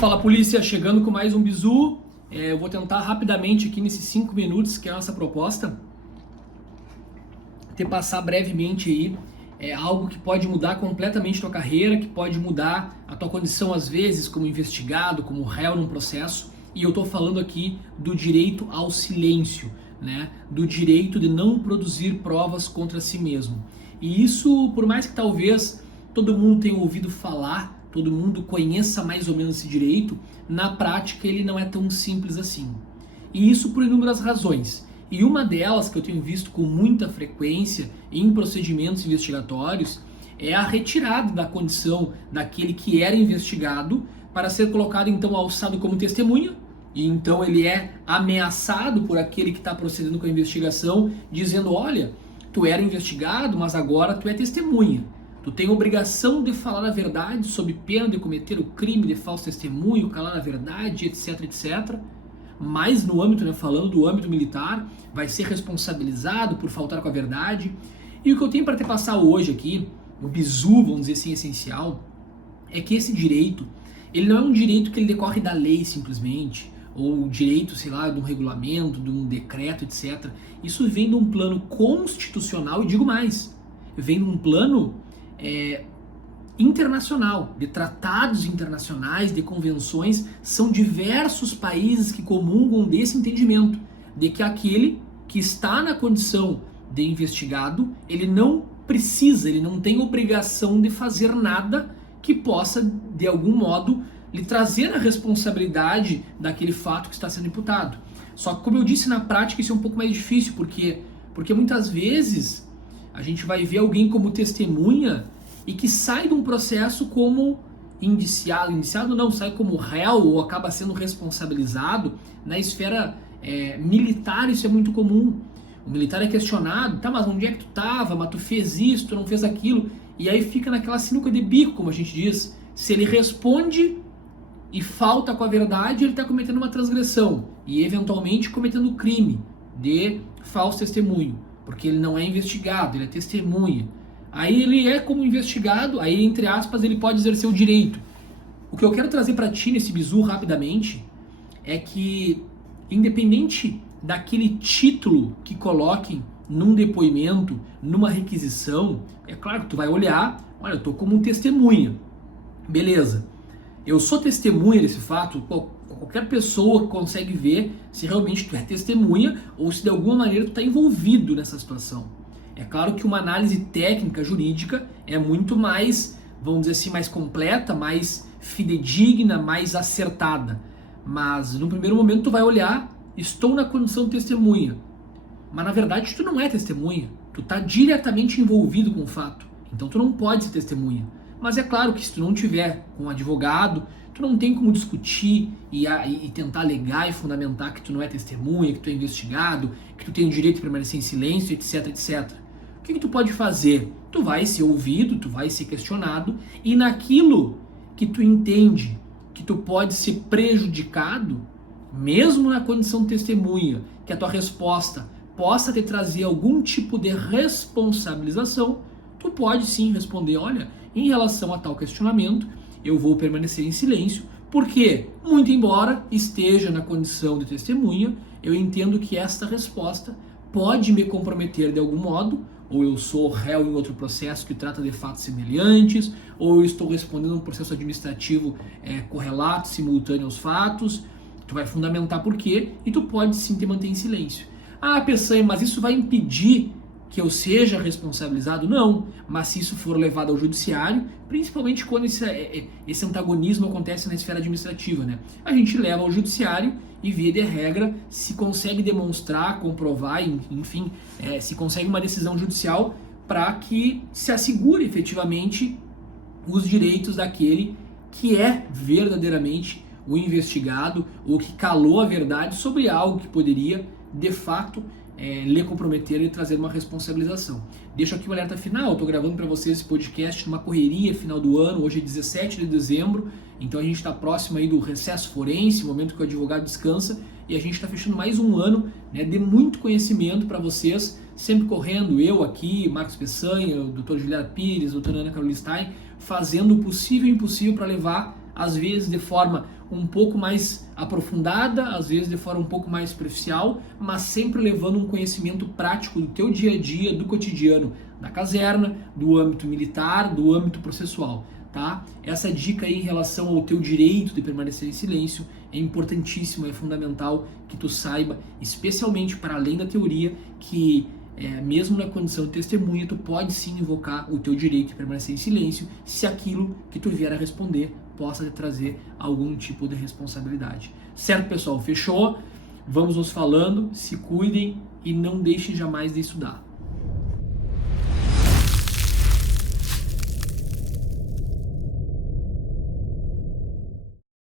Fala polícia, chegando com mais um bizu. Eu vou tentar rapidamente aqui nesses 5 minutos, que é a nossa proposta, te passar brevemente aí algo que pode mudar completamente a tua carreira, que pode mudar a tua condição às vezes como investigado, como réu num processo. E eu tô falando aqui do direito ao silêncio, né? Do direito de não produzir provas contra si mesmo. E isso, por mais que talvez todo mundo tenha ouvido falar, todo mundo conheça mais ou menos esse direito, na prática ele não é tão simples assim. E isso por inúmeras razões. E uma delas que eu tenho visto com muita frequência em procedimentos investigatórios é a retirada da condição daquele que era investigado para ser colocado então alçado como testemunha, e então ele é ameaçado por aquele que está procedendo com a investigação, dizendo: olha, tu era investigado, mas agora tu é testemunha. Tu tem obrigação de falar a verdade sob pena de cometer o crime de falso testemunho, calar a verdade, etc, etc. Mas no âmbito, né, falando do âmbito militar, vai ser responsabilizado por faltar com a verdade. E o que eu tenho para te passar hoje aqui, o bizu, vamos dizer assim, essencial, é que esse direito, ele não é um direito que ele decorre da lei simplesmente, ou direito, sei lá, de um regulamento, de um decreto, etc. Isso vem de um plano constitucional, e digo mais, vem de um plano internacional, de tratados internacionais, de convenções. São diversos países que comungam desse entendimento, de que aquele que está na condição de investigado, ele não precisa, ele não tem obrigação de fazer nada que possa, de algum modo, lhe trazer a responsabilidade daquele fato que está sendo imputado. Só que, como eu disse, na prática isso é um pouco mais difícil, porque muitas vezes a gente vai ver alguém como testemunha e que sai de um processo como indiciado não, sai como réu ou acaba sendo responsabilizado. Na esfera militar isso é muito comum. O militar é questionado: tá, mas onde é que tu estava? Mas tu fez isso, tu não fez aquilo. E aí fica naquela sinuca de bico, como a gente diz. Se ele responde e falta com a verdade, ele está cometendo uma transgressão e eventualmente cometendo crime de falso testemunho, porque ele não é investigado, ele é testemunha. Aí ele é como investigado, aí entre aspas ele pode exercer o direito. O que eu quero trazer para ti nesse bizu rapidamente é que, independente daquele título que coloquem num depoimento, numa requisição, é claro que tu vai olhar: olha, eu tô como um testemunha, beleza, eu sou testemunha desse fato. Qualquer pessoa consegue ver se realmente tu é testemunha ou se de alguma maneira tu está envolvido nessa situação. É claro que uma análise técnica, jurídica, é muito mais, vamos dizer assim, mais completa, mais fidedigna, mais acertada. Mas no primeiro momento tu vai olhar: estou na condição de testemunha. Mas na verdade tu não é testemunha, tu está diretamente envolvido com o fato. Então tu não pode ser testemunha. Mas é claro que se tu não tiver com um advogado, tu não tem como discutir e tentar alegar e fundamentar que tu não é testemunha, que tu é investigado, que tu tem o direito de permanecer em silêncio, etc, etc. O que tu pode fazer? Tu vai ser ouvido, tu vai ser questionado, e naquilo que tu entende que tu pode ser prejudicado, mesmo na condição de testemunha, que a tua resposta possa te trazer algum tipo de responsabilização, tu pode sim responder: olha, em relação a tal questionamento, eu vou permanecer em silêncio, porque, muito embora esteja na condição de testemunha, eu entendo que esta resposta pode me comprometer de algum modo, ou eu sou réu em outro processo que trata de fatos semelhantes, ou eu estou respondendo um processo administrativo correlato, simultâneo aos fatos. Tu vai fundamentar por quê, e tu pode sim te manter em silêncio. Ah, Peçanha, mas isso vai impedir que eu seja responsabilizado? Não, mas se isso for levado ao judiciário, principalmente quando esse antagonismo acontece na esfera administrativa, né? A gente leva ao judiciário e, via de regra, se consegue demonstrar, comprovar, enfim, se consegue uma decisão judicial para que se assegure efetivamente os direitos daquele que é verdadeiramente o investigado ou que calou a verdade sobre algo que poderia, de fato, lhe comprometer e trazer uma responsabilização. Deixo aqui o alerta final. Eu estou gravando para vocês esse podcast numa correria final do ano. Hoje é 17 de dezembro, então a gente está próximo aí do recesso forense, momento que o advogado descansa, e a gente está fechando mais um ano, né, de muito conhecimento para vocês, sempre correndo, eu aqui, Marcos Peçanha, o Dr. Juliano Pires, a doutora Ana Carolina Stein, fazendo o possível e impossível para levar às vezes de forma um pouco mais aprofundada, às vezes de forma um pouco mais superficial, mas sempre levando um conhecimento prático do teu dia a dia, do cotidiano, da caserna, do âmbito militar, do âmbito processual, tá? Essa dica aí em relação ao teu direito de permanecer em silêncio é importantíssimo, é fundamental que tu saiba, especialmente para além da teoria, que mesmo na condição de testemunha, tu pode sim invocar o teu direito de permanecer em silêncio se aquilo que tu vier a responder possa te trazer algum tipo de responsabilidade. Certo, pessoal? Fechou? Vamos nos falando, se cuidem e não deixem jamais de estudar.